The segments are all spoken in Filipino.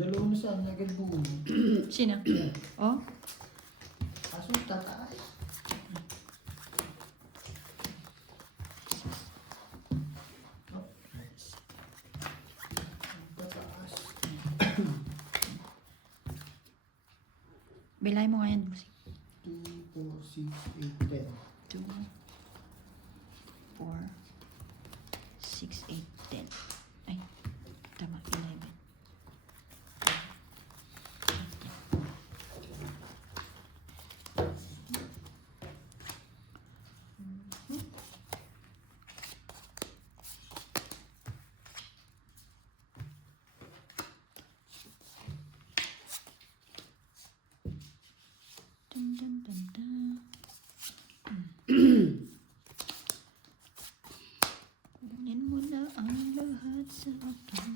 Dalawa na saan agad buo. Sino? Oh? Kaso tataas. Oh. Tataas. Bilay mo nga yan, Busing. 2, 4, 6, 8, 10. 2, 4, 6, 8, 10. Ay, tama, 11. Dun, dun, dun, dun. Kunin mo na ang lahat sa akin.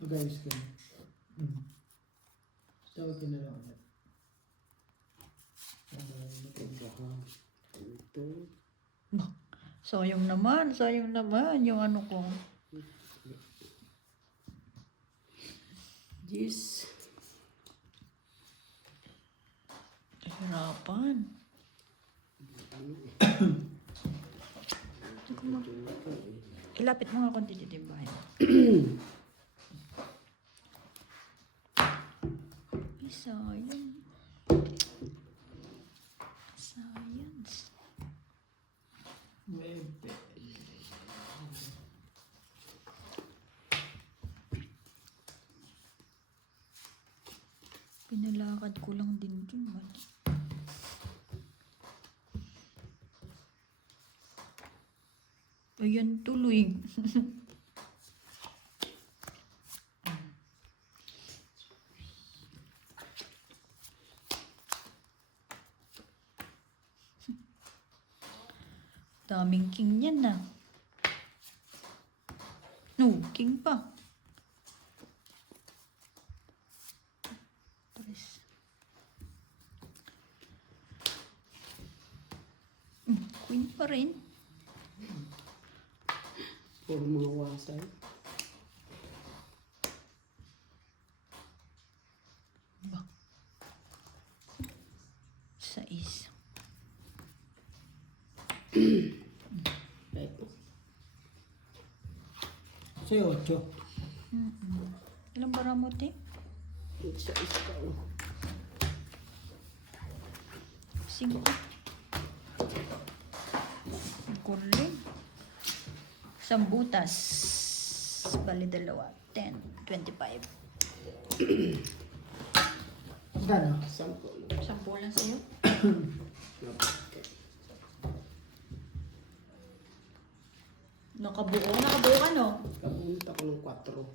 Mag-ayos ka na. Tawag ka na lang ulit. Sayang naman yung ano ko. Yes. Hirapan. Ilapit mo nga konti dito yung bahay. Ay, sayang. Science. Bebe. Pinalakad ko lang din dun. Mali. Ayan tuloy. Daming king yan na. No, king pa. Tres. Queen pa rin. Puro mga wasay. Ba? Sais. Right. Say 8. Ilang bara mo, te? Isa ka. 5. Kuling. Sambutas. Bali 2. 10. 25. Gano? 10. 10 lang sa'yo? Nakabuo ka, no? Kabunta ko ng 4.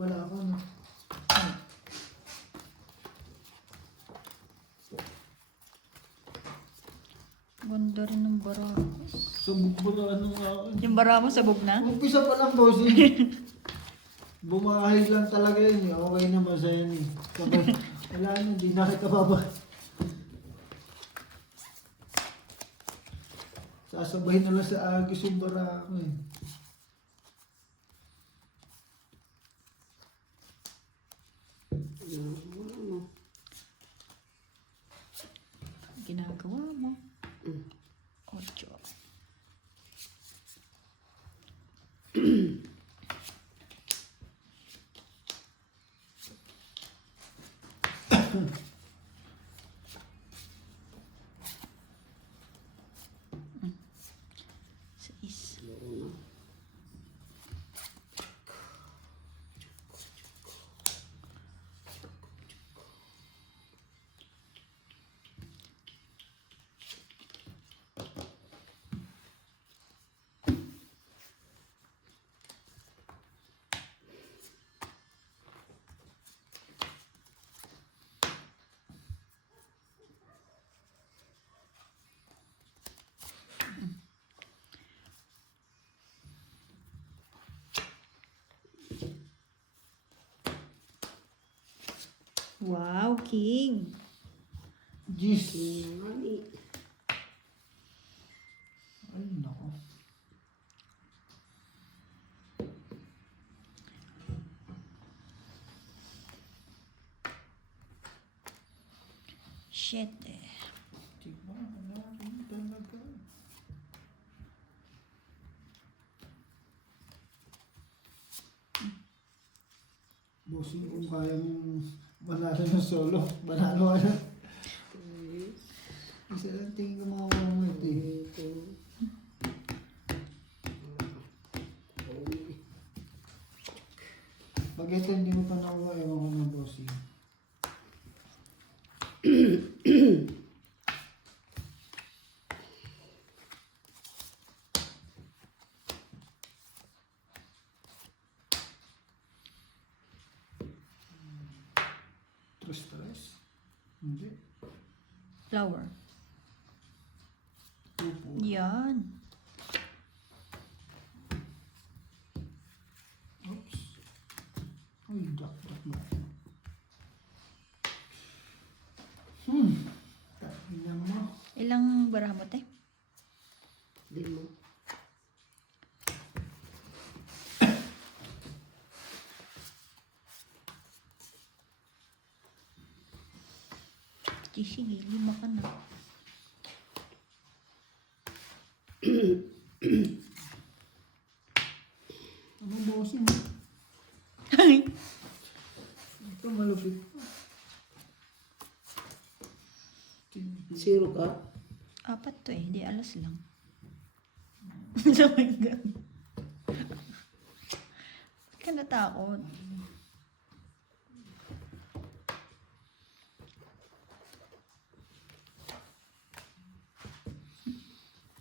Wala ako na. Ganda rin ng bara. Sabog ba na ano nga? Yung bara mo sabog na? Umpisa pa lang bossing. Bumahay lang talaga yun eh. Okay naman sa yan eh. Sabay, wala na, hindi na kita baba. Sasabay na lang sa agos yung bara ko eh. Ginagawa mo. 8. Sais. Wow, king. Jeez. Mani. Ay, nako. Shit eh. Diba? Wala rin talaga. Bossing, kung kaya mong manalo ng solo, manalo ka na. Isa lang tingin ko makakuha mo ito eh. Ito. Pag ito hindi mo pa nakuha, ewan ko na bossing. Stress? Hindi. Flower. Upo. Yan. Oops. Ay, dak mo. Ina mo. Ilang baraha mo, te? Di mo. Sige, 5 ka na. Ano bossing? Ay! Ito malupit. Zero ka? 4 to eh, di alas lang. Oh my God. Ba't ka natakot?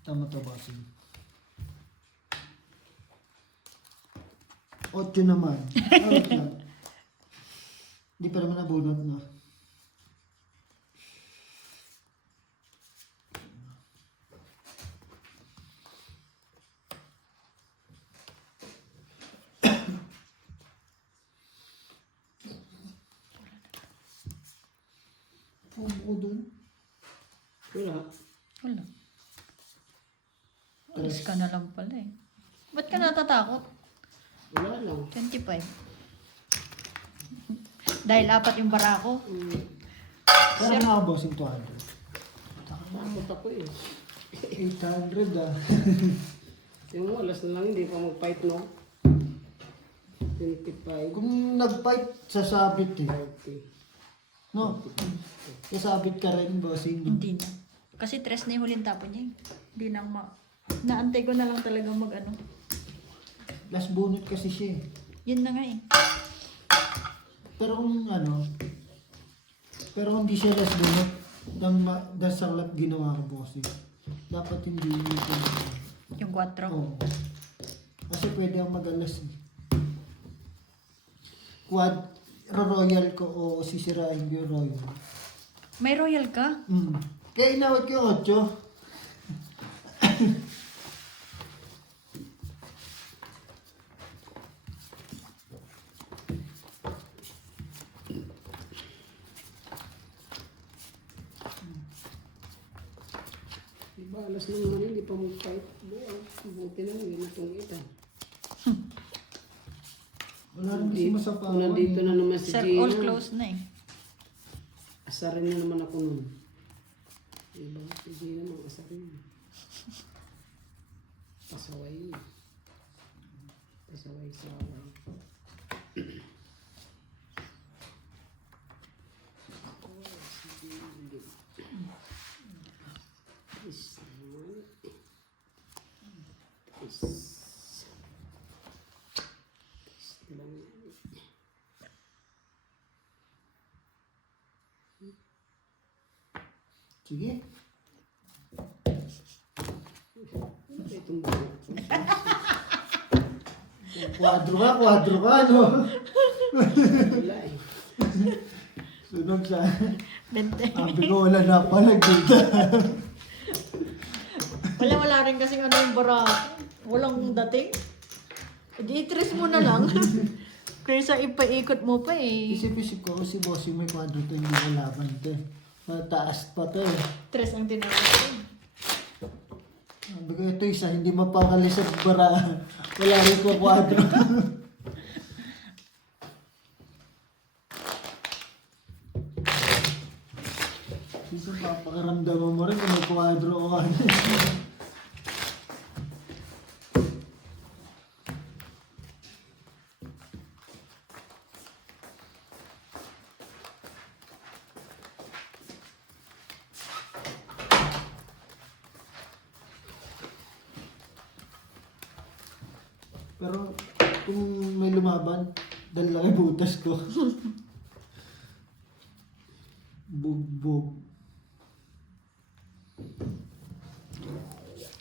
Tama to bossing. 8 naman. Out lang. Hindi pa naman nabunot na. Pumo ko dun. Wala. Wala. Alas ka na lang pala eh. Ba't ka natatakot? Wala lang. 25. Dahil 4 yung bara ko. Kaya nga bossing 200. Takot ako eh. 800 ah. Yung alas na lang, hindi pa mag-fight, no? 25. Kung nag-fight, sasabit eh. 30. No? Sasabit ka rin bossing. Hindi na. Kasi 3 na yung huling tapon niya eh. Hindi na naantay ko na lang talaga mag-ano. Last bunot kasi siya eh. Yun na nga eh. Pero kung ano, pero kung hindi siya last bunot, dahil sa lap ginawa ko bossing. Dapat hindi ito. Yung 4. Oo. Kasi pwede ang mag-alas eh. Quad, royal ko o sisirain ko yung royal. May royal ka? Kaya inawat ko yung 8. Diba, alas na naman, hindi pa mag-fight. Buti lang, yun itong ita. Wala naman si Kung masapawan. nandito na naman si Sir, Gina, all close na eh. asarin na naman ako nun. Diba, si Gina mga asarin. Pasaway yun. Pasaway-saway. Sige. Itong buhok ko. Kwadro ka, no? Wala eh. Sunog sa... 20. Sabi ko, wala na pala dito. Wala rin kasi ano yung bara. Walang dating. Di-trace mo na lang. Kaysa ipaikot mo pa eh. Isip-isip ko si Bossing may kwadro to, hindi kalaban to eh. Mataas pa to eh. Tres ang tinawag ko. Sabi ko, ito isa, hindi mapakali sa bara. Wala rin ko kwadro. Isa papakaramdaman mo rin kung may kwadro o ano. Pero kung may lumaban, dahil laki butas ko. Bugbog.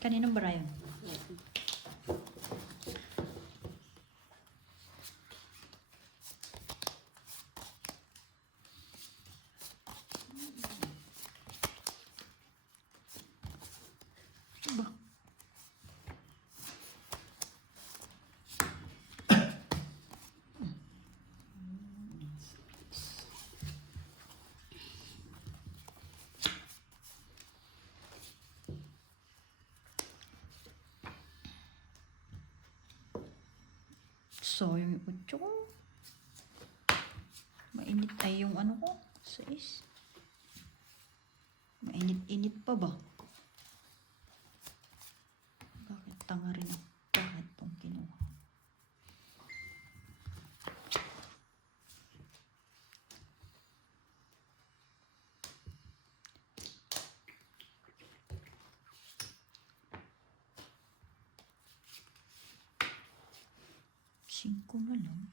Kaninong bara yun? Ba? So, yung 8 ko. Mainit ay yung ano ko. 6. Mainit-init pa ba? Bakit tanga rin ako? Bakit itong kinuha? Singko na lang.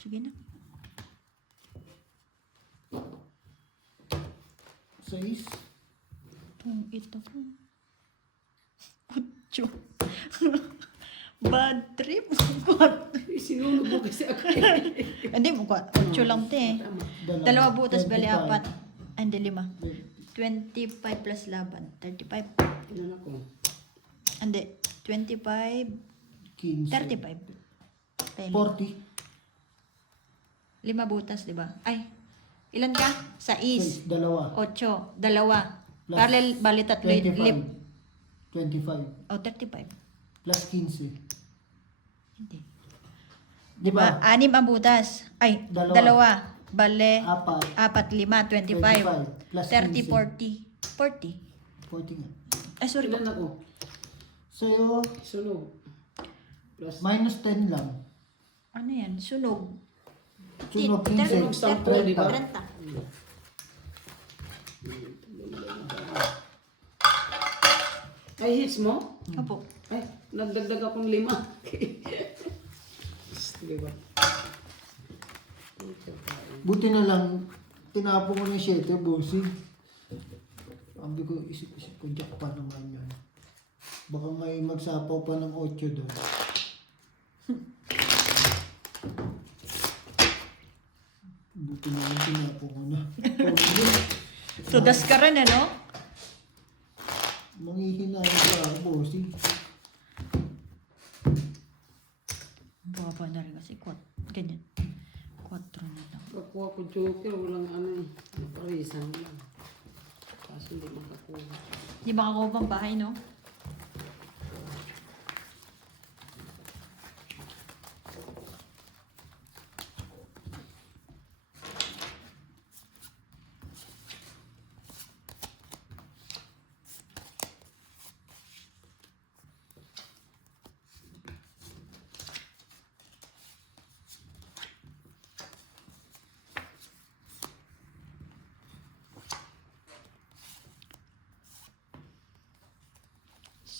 Sige na. 6. Ito ko. 8. Bad trip. Sinulog mo kasi ako. Hindi mo ko. 8 lang te. Dalawa butas bali 4. Hindi 5. 25 plus laban. 35. Ilan ako? Hindi. 25. 15. 35. Tele. 40. 5 butas, di ba? Ay. Ilan ka? 6. 2. 8. 2. Plus Parallel, bali 3. 25. 25. O, 35. Plus 15. Hindi. Di ba? 6 ang butas. Ay, Dalawa. 2. Bale, 4. 4, 5, 25. plus 30, 15. 40. 40 nga. Ay, sorry po. Ilan ako? Sa'yo, Sunog. Plus. minus 10 lang. Ano yan? Sunog. Sunog 15. Sunog 10, di ba? 30. Ay, hits mo? Opo. Ay, nagdagdag akong 5. Di ba? Buti na lang, tinapon ko ng 7, bossing. Sabi ko, isip-isip ko, jack pa naman yan. Baka may magsapaw pa ng 8 doon. Buti na lang, tinapon ko na. So, das ka rin, ano? Manghihinayang ka, bossing. Baba na rin kasi. Ganyan. 4 na lang. Kakuha ko joker, walang ano eh. Naparisan lang. Kaso hindi makakuha. Di ba ako pang bahay, no?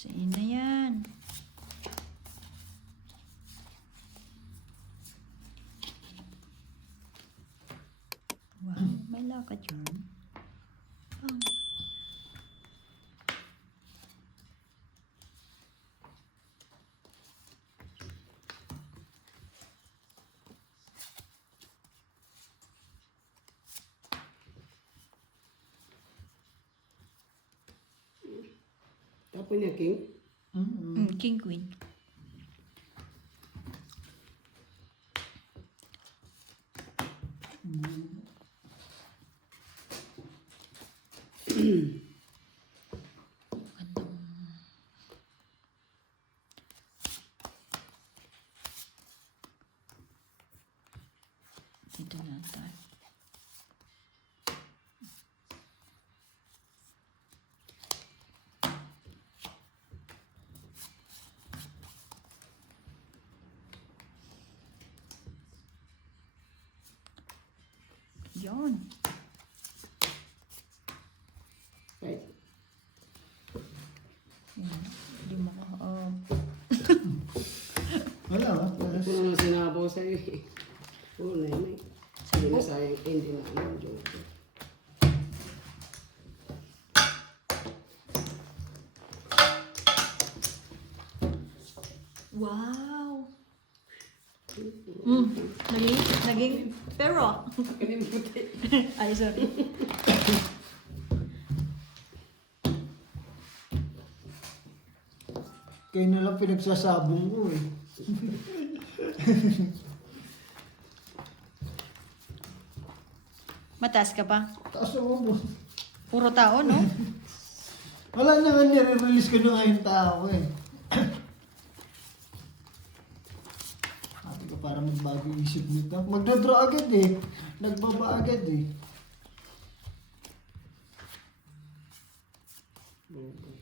Sa'yo na yan. Wow, may lakad yun. Oh. Tapon niya, King. King queen. Dito na tayo. Yan. Right. Yan. Hindi maka... Wala ba? Ito naman sinabaw sa'yo eh. Oo, nanay. Sabi na sayang, hindi na ano, joke. Wow! Naging pero. Kalimutin. Ay, sorry. Kayo na lang pinagsasabong ko eh. Mataas ka pa. Taas ako mo. Puro tao, no? Wala na nga nire-release ko na ngayon tao eh. Ate ko para magbago yung isip nito. Magdodraw agad eh. Nagbaba agad eh.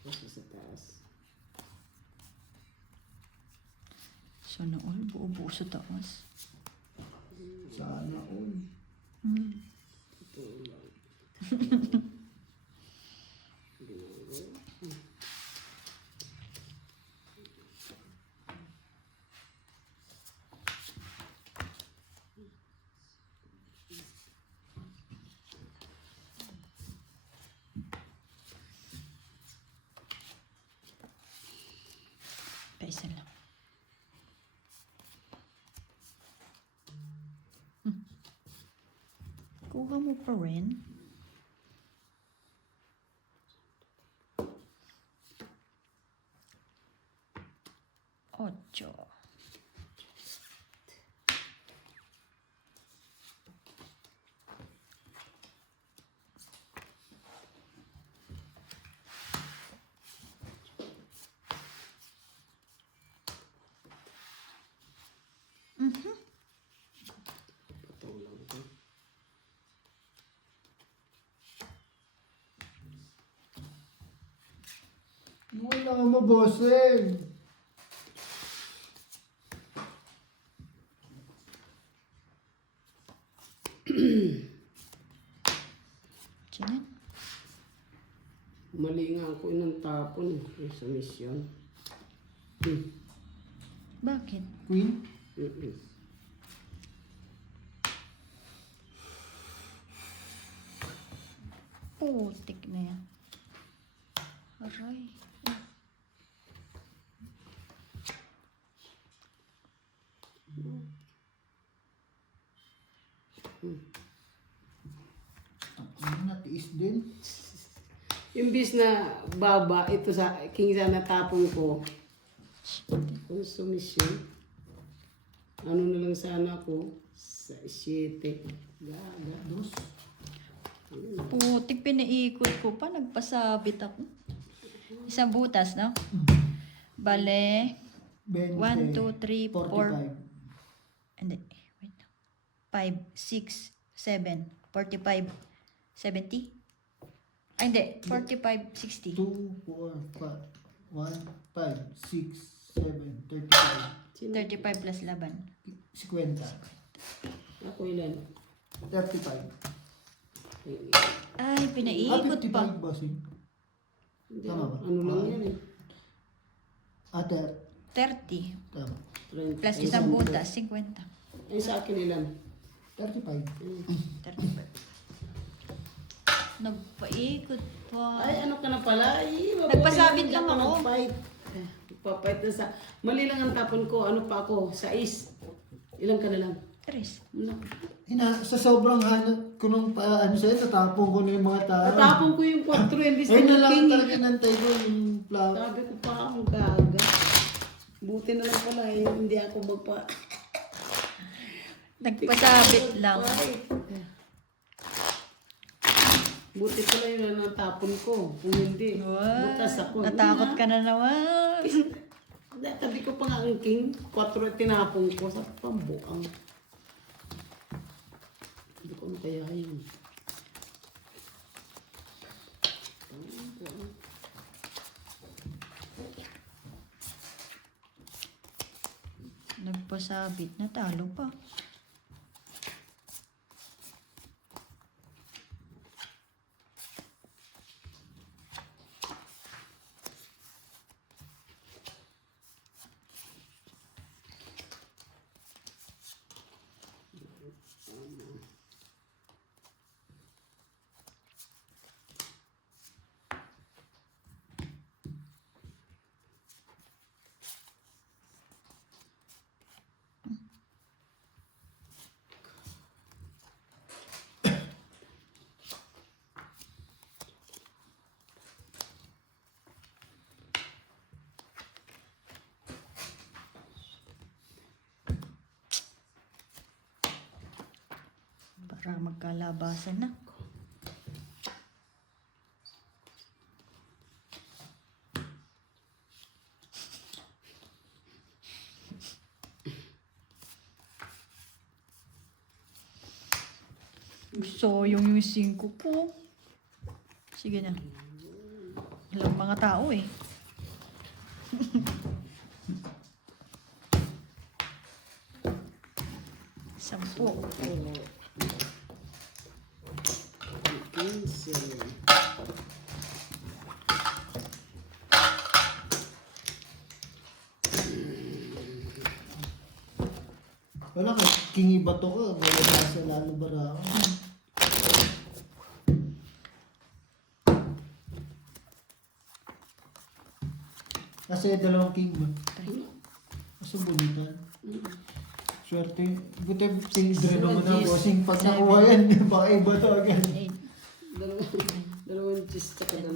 Kasi sa taas. Sana all, buo-buo sa taas. Sana all. Ito lang. Paisa lang. Kuha mo pa rin. Ocho. Ito lang ito. Wala ka maboseng. Chinan. Mali nga ako ng tapon eh, sa mission. Bakit? Queen? Putik na yan. Aray. Ang natiis din. Yung bis na baba, ito sa king sana tapon ko. Consumption. Ano na lang sana ko? Sa 7. Gaga. Dos. Putik, pinaikot ko pa. Nagpasabit ako. Isang butas, no? Bale, 20. 1, 2, 3, 4. 45. Hindi. Wait. 5, 6, 7, 45, 70? Ay, hindi. 45, 60. 2, 4, 5. 1, 5, 6, 7, 35. 35 plus laban. 50. Ako ilan? 35. Ay, pinaikot pa. 55 bossing. Hindi, Tama ba? ano lang yan eh. Ate, 30. tama. 30. Plus isang butas, 50. Ay, sa akin ilan? 35. 35. Nagpaikot pa. Ay, ano ka na pala? Ay, Nagpasabit lang ako. Nagpapait. Nagpapait na sa... Mali lang ang tapon ko. Ano pa ako? 6. Ilan ka na lang? 3. Ano? Sa sobrang hanap ko nung ano sa'yo, tatapon ko na yung mga tao. Natapon ko yung 4 imbis Ayun na na lang king. talaga nantay ko yung plaka. Sabi ko pa ang gaga. Buti na lang pala eh, hindi ako Nagpasabit lang. Buti pala yun ang natapon ko. Kung hindi, Wow, butas ako. natakot ka na naman. Tabi ko pa nga ang king. 4 tinapon ko sa pambuang. Hindi ko ano kaya yun. Nagpasabit, natalo pa. Para magkalabasan na. So, yung 5 ko. Sige na. Walang mga tao eh. Sampu. 15. Wala ka, kingi bato ka. Wala na sa lalo bara ako. Kasi 2 king ba? Kasi bulitan. Swerte. Buti pindre naman ang bossing. Pag nakuha yan, baka iba to agad. 8. Dalawang cheese tsaka 2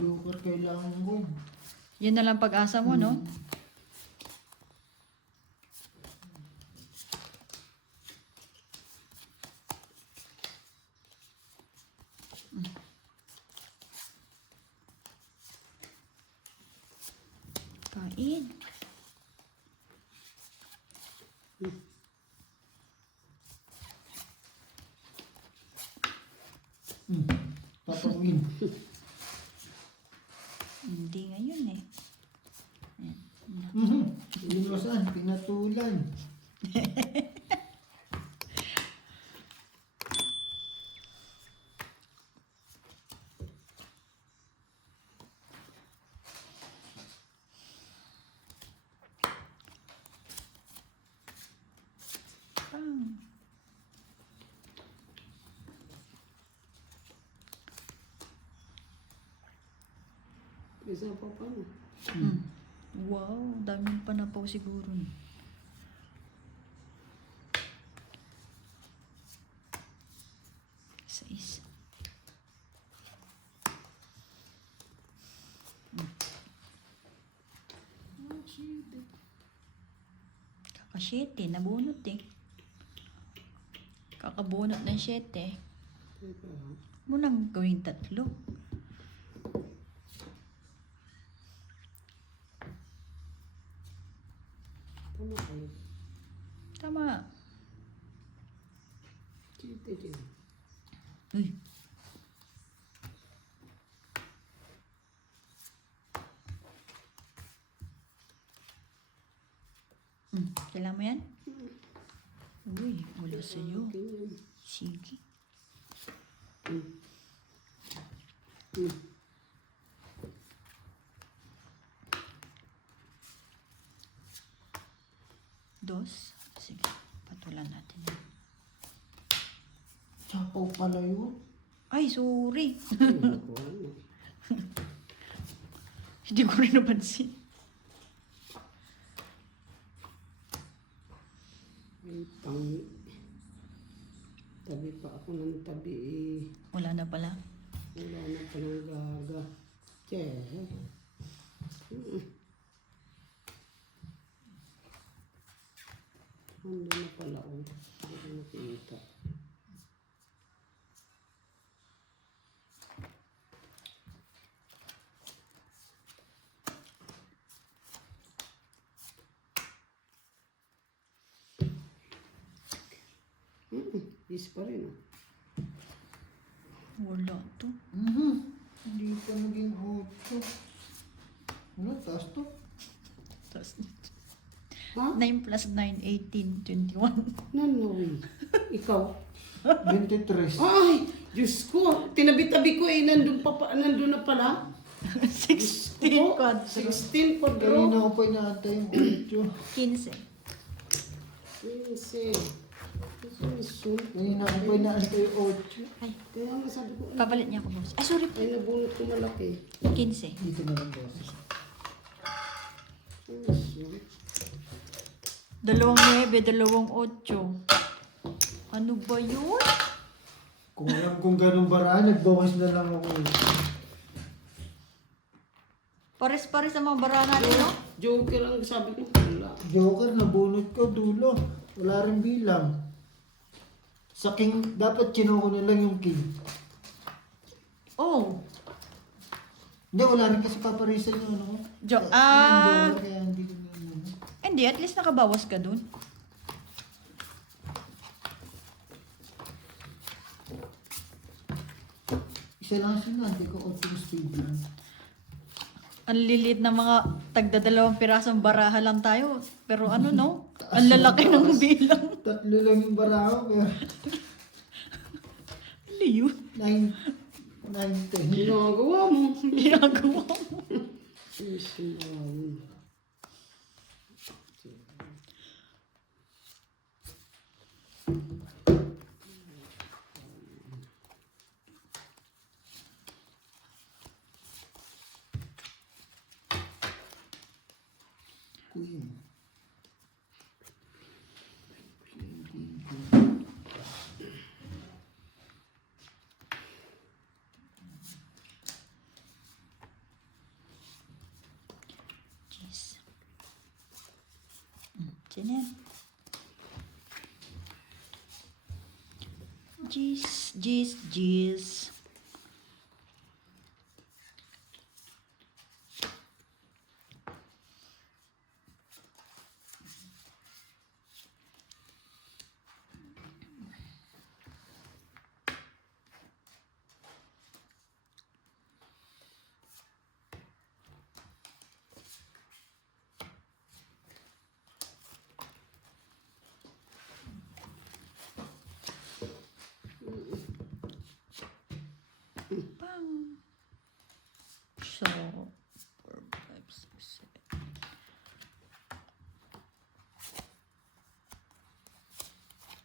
Joker kailangan mo. Yun na lang pag-asa mo, no? Kain. Papawin. Hindi ngayon eh. Inusan, pinatulan. Pang. Isa pa pa mo. Wow, daming panapaw siguro. 6. Kaka-7, nabunot eh. Kakabunot ng 7. Teka. Munang gawing 3. Tama kayo. Tama. Chite din. Uy. Kailangan mo yan? Uy, wala sa'yo. Ganyan. Sige. Dos. Sige, patulan natin yan. Sapaw pala yun. Ay, sorry. Hindi ko alam. Hindi ko rin napansin. Ay, pang... Tabi pa ako ng tabi eh. Wala na pala. Wala na palang gaga. Che. Ando na pala oh. Hindi ko nakita. Is pa rin oh. Wala to. Hindi pa naging 8. Ano, taas to? Tapos, Ha? 9 plus 9, 18, 21. Nanawin. Ikaw? 23. Ay! Diyos ko! Tinabi-tabi ko eh. Nandun na pala. 16 Ko, quadro. 16 quadro. Kanina ko pa inaantay yung 8. 15. 15. Kanina ko pa inaantay yung 8. Ay, Kaya nga sabi ko, papalit niya ako, boss. Ay, sorry. ay nabunot ko malaki. 15. Dito na lang boss. 2 9, 2 8. Ano ba yun? Kung alam kong ganun baraan, nagbawas na lang ako. Pares-pares ang mga bara natin, no? Joker ang sabi ko. Wala. Joker, nabunot ko dulo. Wala rin bilang. Sa king, dapat chinuko na lang yung king. Oh. Hindi, wala rin kasi paparisan yung ano ko. Kaya hindi ko na ano. Hindi, at least nakabawas ka dun. Isa lang sinanti ko, auto speed lang. Ang lilit na mga tagdadalawang pirasong baraha lang tayo. Pero ano, no? Ang lalaki ng bilang. 3 lang yung baraho, pero Ano yun? 9, 10. Ginagawa mo. Ginagawa mo. Queen. Jeez. Sino yan? Jeez, jeez, jeez. Bang. So, 4, 5, 6, 7.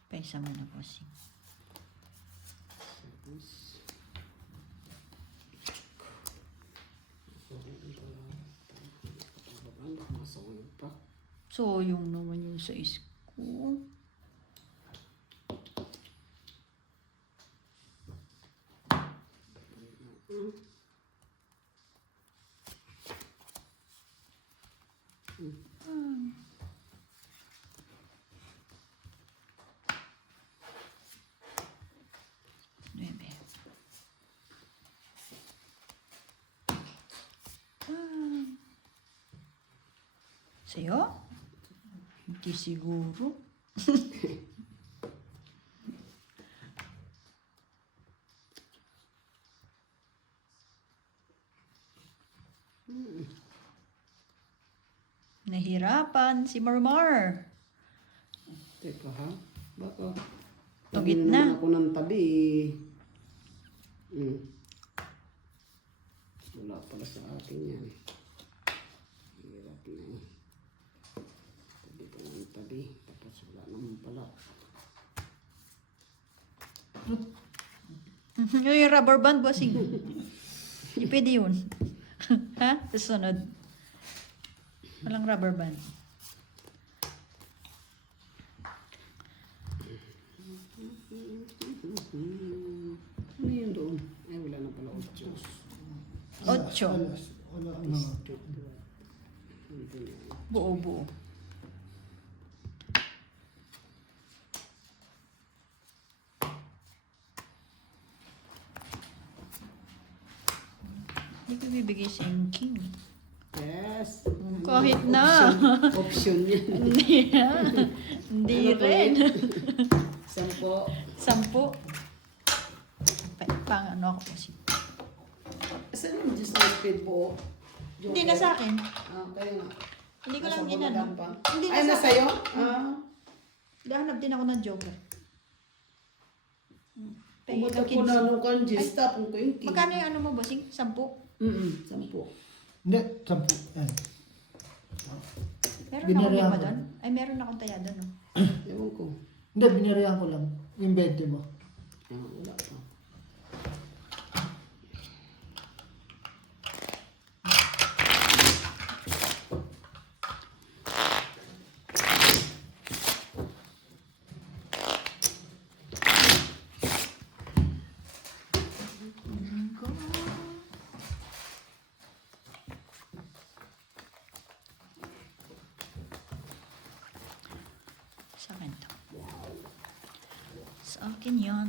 Paisa mo na po si. So, yung naman yung sa ko. Nueve. Sa'yo? Hindi siguro. Nahirapan si Marmar. Teka ha? Baka. Tugit tabi na. naman ako ng tabi. Wala pala sa akin yan. Hirap na eh. Tabi ko ng tabi. Tapos wala naman pala. Yung rubber band, bossing. Hindi pwede yun. Ha? Susunod. Walang rubber band. Ano yun doon? Ay, wala na pala 8. Ocho. Wala ano. Buo-buo. Hindi ko bibigay sa yung king. Yes. Kahit na. Option yan. Hindi na. Hindi Ano po rin. yun? 10. 10. Pang ano ako kasi. Saan yung Diyos na speed po? Hindi na sa akin. Ah, kaya nga. Hindi ko Nasa lang Bulacan ginano. pa. Hindi Ay, na nasa sa akin. iyo? Ah. Gahanap din ako ng joker. Pumunta Pahilong po na 15. nung kanjis, tapong ko yung king. Magkano yung ano mo, bossing? 10? 10. Hindi, 10. Yan. Meron akong Binarihan 5 ko. doon? Ay, meron akong taya doon. No? Ewan ko. Hindi, binarihan ko lang. Yung 20 mo. Ah, wala pa. Sa akin to. Sa akin yan.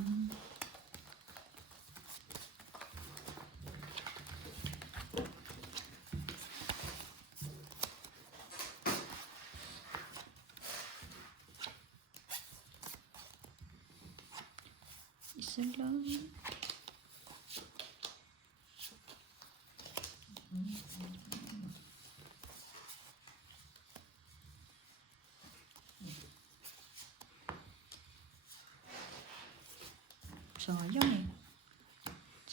Isa lang. Sayang eh.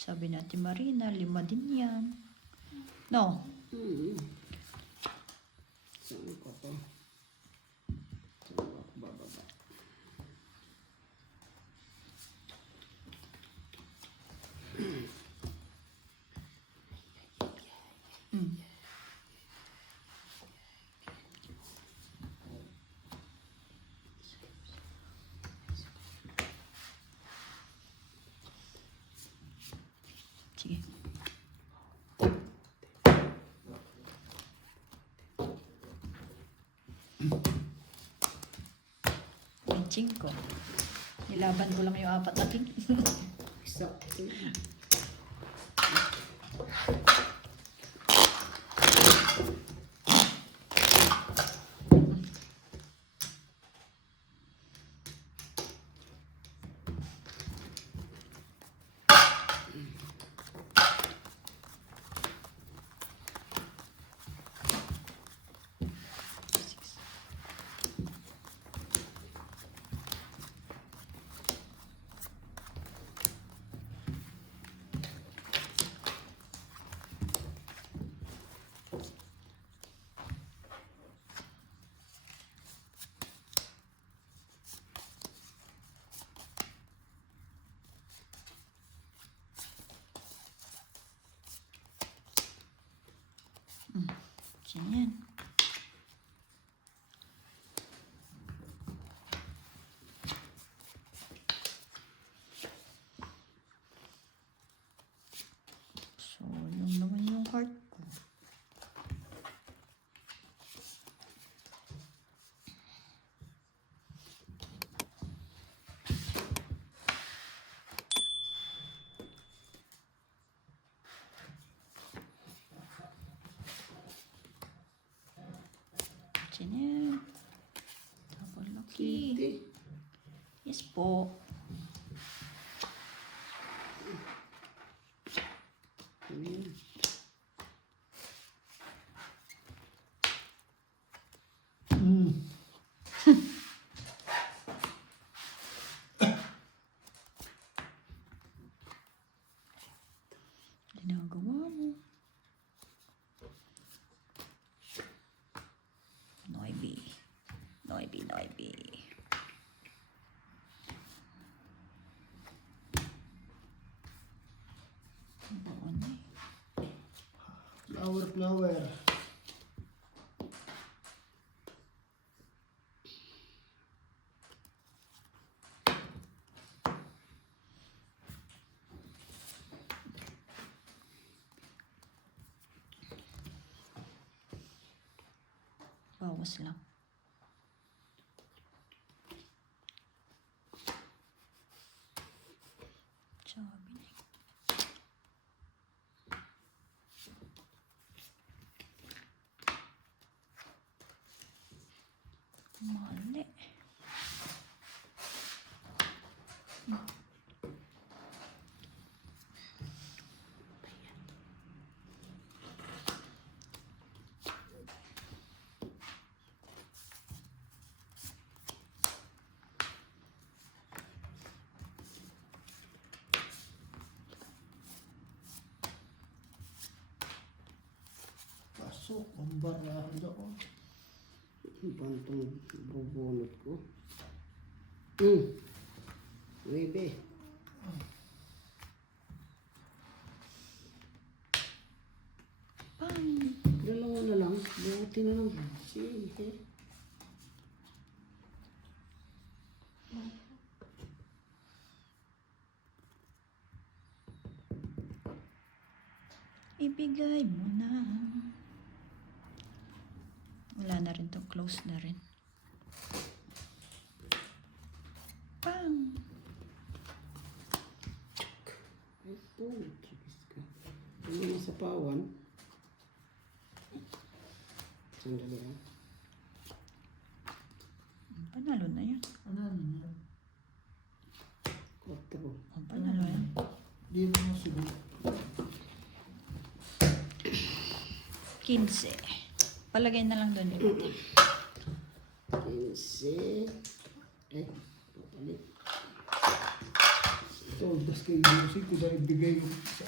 Sabi natin Marina, 5 din yan. No? Saan ko to? Saan ko bababa? Sige. Pinching ko. Nilaban ko lang yung 4 na king. Exacto. Ganyan. So, yun naman yung heart ko. Ganyan. Double lucky. Kitty. Yes po. Ayan. Ginagawa mo. Noiby. Noiby, Noiby. Baon eh. Flower, flower. bawas lang. Sabi niya. Mali. Pasok, ang barahan ako. Ang pantong bubunot ko. Nuebe. Pang. Dalawa na lang. Buti na lang. Sige. Ibigay mo na. Wala na rin to. Close na rin. Pang. Ay po. Tripis ka. Ano na sa pawan? Sandali ah. Panalo na yan. Ano yan? 4. Ang panalo yan. Di mo masulit. 15. Palagay na lang doon yung 15. Papalit. Toldas kay Lucy ko dahil bigay yung isa.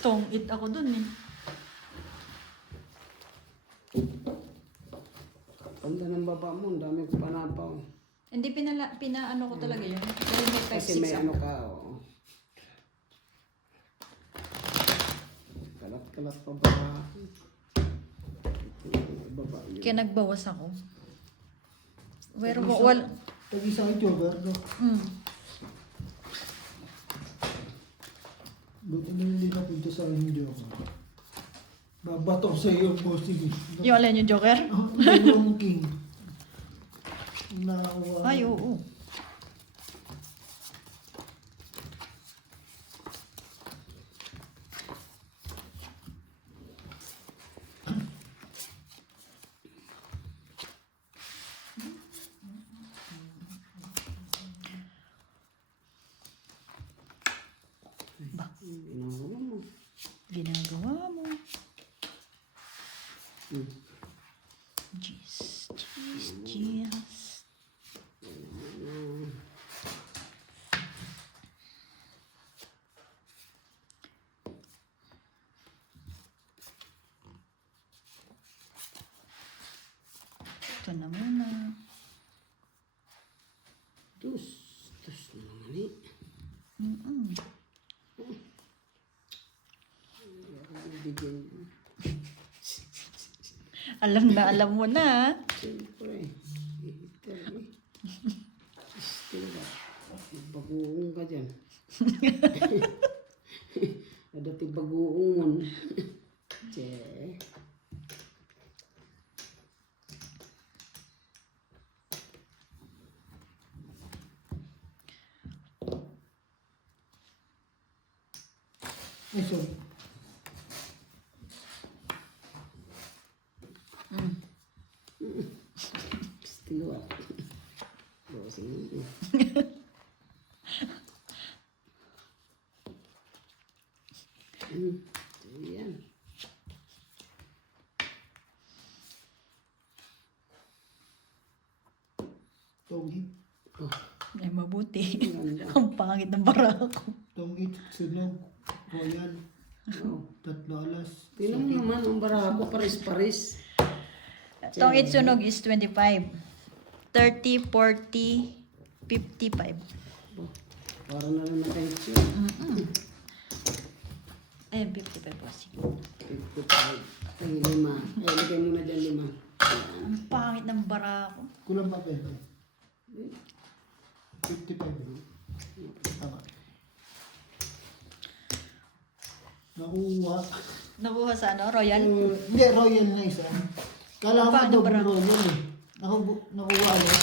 tong it ako doon eh. Ganda ng baba mo. Ang dami ko panapaw. Hindi pinaano ko talaga yun. Dahil may 5-6 Kasi may ako. ano ka. Oo. Kalat-kalat pa ba? Baba yun. Kaya nagbawas ako. Pero Tag-isa- wal... Tag-isa kay Jover, no? Buti na hindi napunta sa akin yung Jover. Babatok sa iyo, bossing. Yung alin yung Joker? Yung king. Nakakuha. Ay, oo. Ginagawa mo. Ginagawa mo. Hmm. Jeez, jeez, jeez. Ito na muna. Tus na naman eh. Bigyan mo. Alam mo na. Siyempre. Ito eh. Still ba? Baguong ka dyan. Dati baguong. Che. Ay, sorry. Still what? Bossing. Yan. Tongit. Ay, mabuti. Ganda. Ang pangit ng barako. Tongit, sunog, royal. Oh. 3 alas. Tingnan mo naman, ang barako paris-paris. Itong itsunog is 25. 30, 40, 55. Para na rin na-tension. Eh, 55 po. Sige. 55. Ay, 5. Ay, lagay mo na dyan 5. Ayan. Ang pangit ng barako. Kulang pa 20. 55. Tama. Nakuha. Nakuha sa ano? Royal? Hindi, royal na isa. Kala ko Paano double ba? royal eh. Nakuha ulit.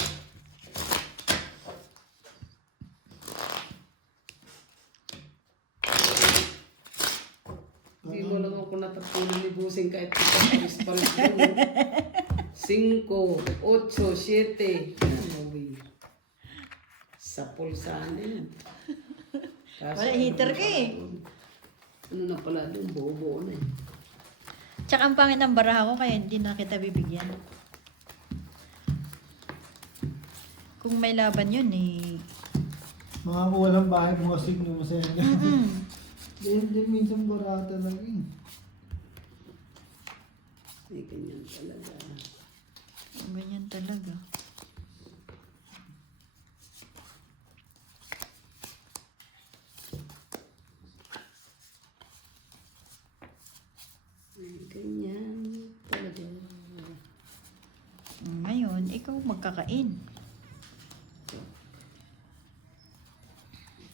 Hindi mo lang ako natatunan ni Busing kahit paris-paris lang. 5, 8, 7. Sa pulsaan yan. Kaso, Wala, heater ka eh. Ano na pala doon, buo-buo na eh. Tsaka ang pangit ng baraha ko kaya hindi na kita bibigyan. Kung may laban yun eh. Mga walang bahay, mga signo, masaya nga. Mm-mm. Hindi minsan barata lang eh. May ganyan talaga. Ganyan talaga. May ganyan talaga. Ngayon, ikaw magkakain.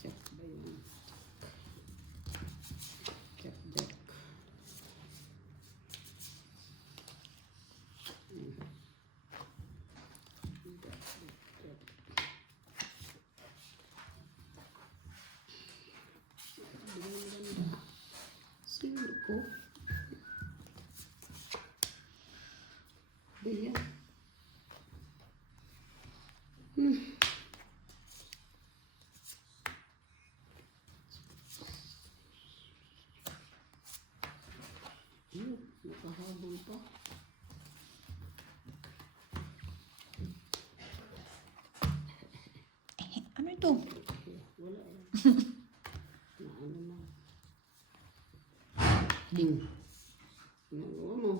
Check ba yun? Check, check. Cinco. Ayan. Nakahabol pa. Ano ito? Wala eh. Na ano na. Ginagawa mo.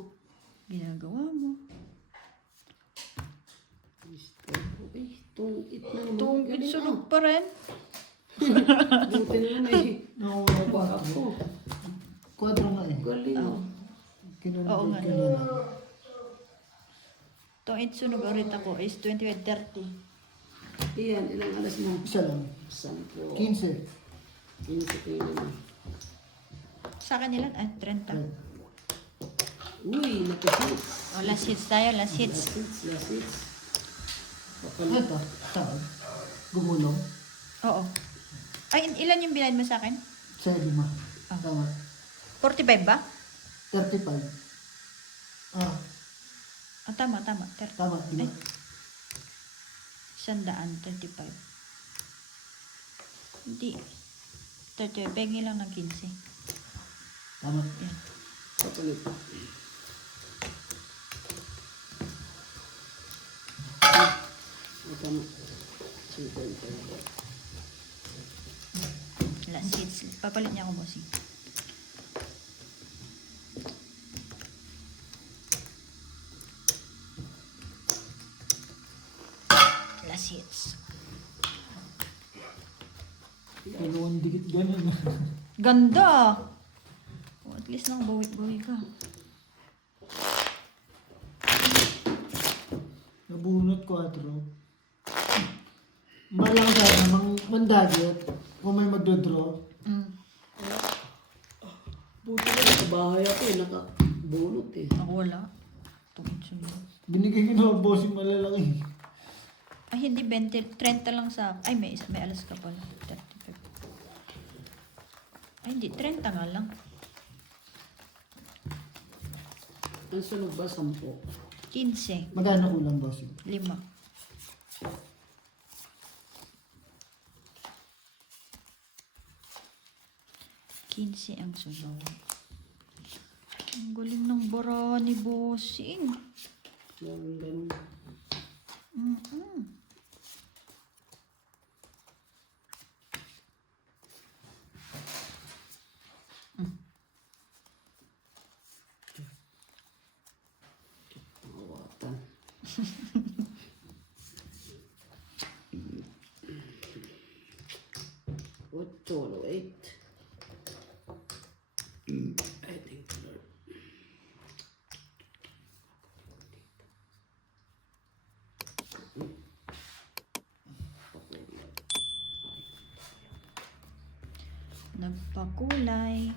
Ginagawa mo. Gusto ko eh. Tungit na naman. Tungkit Galing, sunog pa rin. Buti na naman eh. Nakuha ko Baka ako. ako. Kwadro nga eh. Galing. Oo. Oo nga. Kinunod ko na lang. Itong itsunog ulit ako is 25:30. Iyan, ilang alas mo? Isa lang. 10. 15. 15 kayo naman. Sa kanila, 30. Uy, napasit. O, last hits tayo, last hits. Lasit. Ano ito? Saan? Gumulong? Oo. Ay, ilan yung binayad mo sa akin? Sa 5. Ah. Tama. 45 ba? 35. Ah, Ah, tama. 30. tama. Ay, Diba? 135. Hindi. 30. Pengi lang ng 15. Tama. Yan. Kapalit. O tama. 50. Last hits. Papalit niya ako, bossing. Last hits. Dalawang dikit ganun. Ganda! Oh, at least nang bawi-bawi ka. Nabunot 4. Malang sana, mandagat. Kung may magdodraw. Mm. Buti na sa bahay ako eh. Nakabunot eh. Ako wala. Itong itsunog. Binigay ko na bossing malalaki. Ay, hindi 20. 30 lang sa... Ay, may alas ka pala. 35. Ay, hindi. 30 nga lang. Ang sunog ba? 10. 15. Magkano kulang bossing? 5. Ang sunog. Ang galing ng bara ni Bossing. Yung ganun. Mm-mm. Awatan. Ocho, 8. I think Lord. Nagpakulay.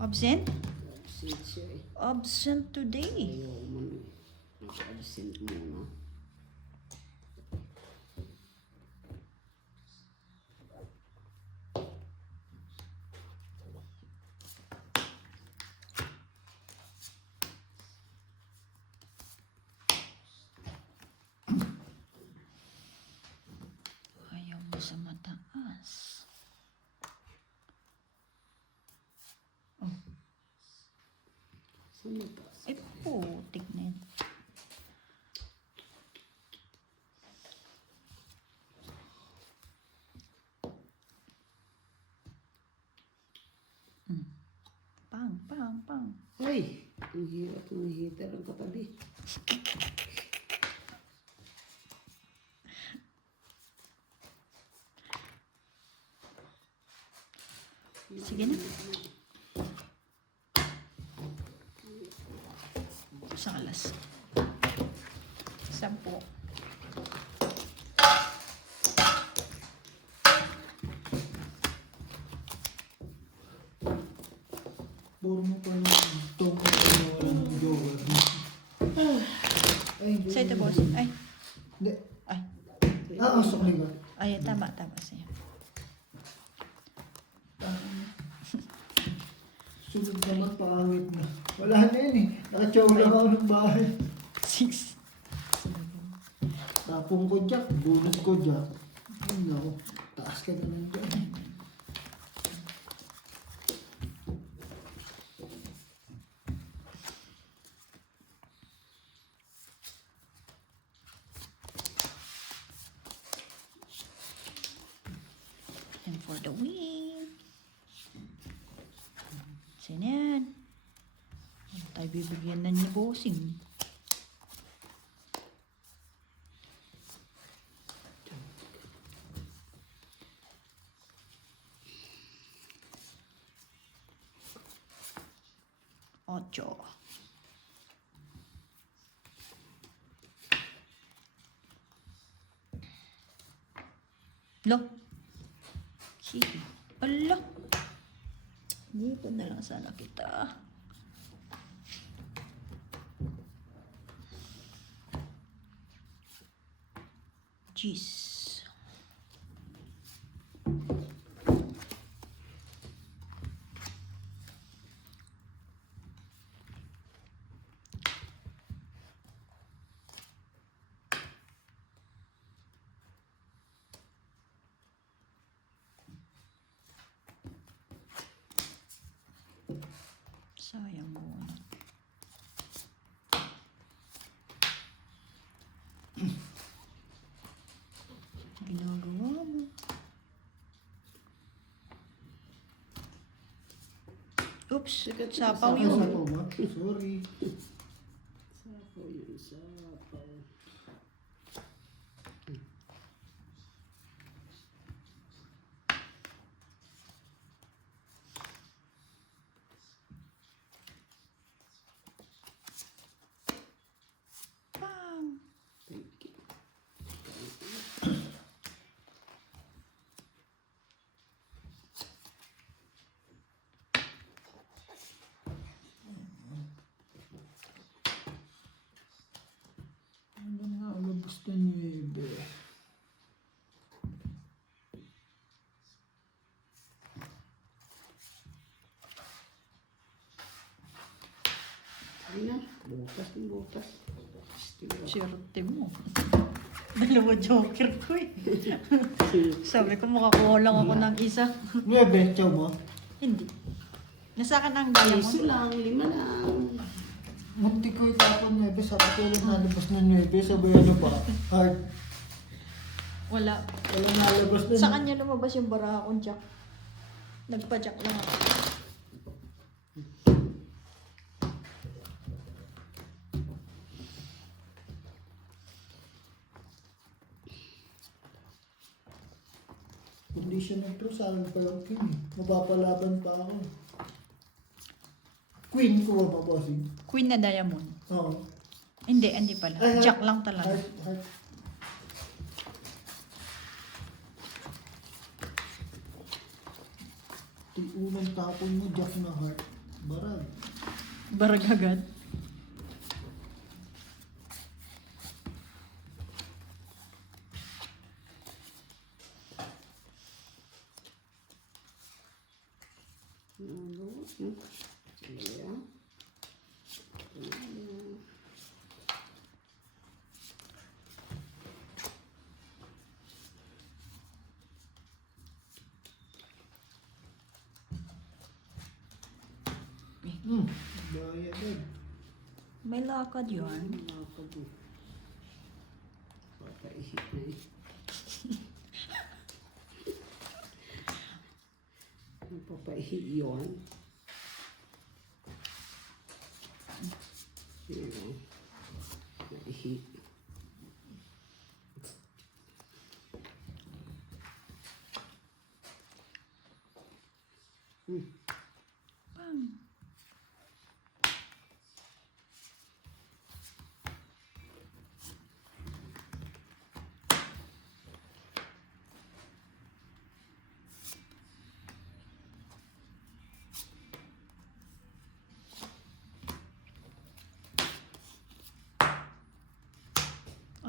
Absent? Absent siya eh. Absent today. Ayaw man eh. Naka-absent muna. Ayaw mo sa mataas. Saan mo taas? Ay, putik na yan. Hmm. Pang, pang, pang. Uy! Ang hirap ng heater ang katabi. Sige na. Sa alas. 10. Puro mo pa yung tong wala ng jowa. Ay, hindi. Sa ito, boss. Ay. Hindi. Ay. Sorry ba? Ay, tama, tama sa'yo. Sunod naman, paawit na. Wala na yun eh. Nakachow lang ako ng bahay. 6. Tapong ko Jack, bonus ko Jack. Ayun ako, taas ka na lang dyan. And for the win. Sino yan? Ano tayo bibigyan na ni bossing? Ocho. Lo. Sige. Ala. Dito na lang sana kita. Jeez. Sayang muna. Ginagawa mo. Oops, sapaw Ay, yun. sapaw ba? Sorry. Sapaw yun, sapaw. Pang. Thank you. Ano nga, alabas na niebe. Sige na, butas ng butas. Still. Swerte mo. Dalawa joker ko eh. Sabi ko makakuha lang ako ng isa. Niebe, chow mo? Hindi. Nasa akin ang Piso diamond. lang, 5 lang. Munti ko itapon niebe, sabi ko lang nalabas na niebe, sabi ano ba? Hard. Wala. Wala nalabas na. Sa kanya lumabas yung baraha kong jack. Nagpa-jack lang ako. Hindi siya nag-draw, saan pa yung king eh. Mapapalaban pa ako. Queen ko ba bossing? Queen na diamond. Oo. Hindi pala. Ay, heart. Jack lang talaga. Heart, heart. Di unang tapon mo, Jack na heart. Barag. Barag agad. Iya. Daya din. May lakad yun. Papaihip na eh. Papaihip yun. Yun. Naihip. Pang.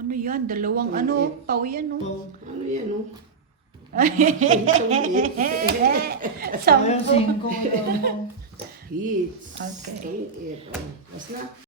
Ano yan? Dalawang ano? Pau yan, no? Pau. Ano yan, oh? Sampo. Ayun, 5 lang. Hits. Okay. Itong 8. Basta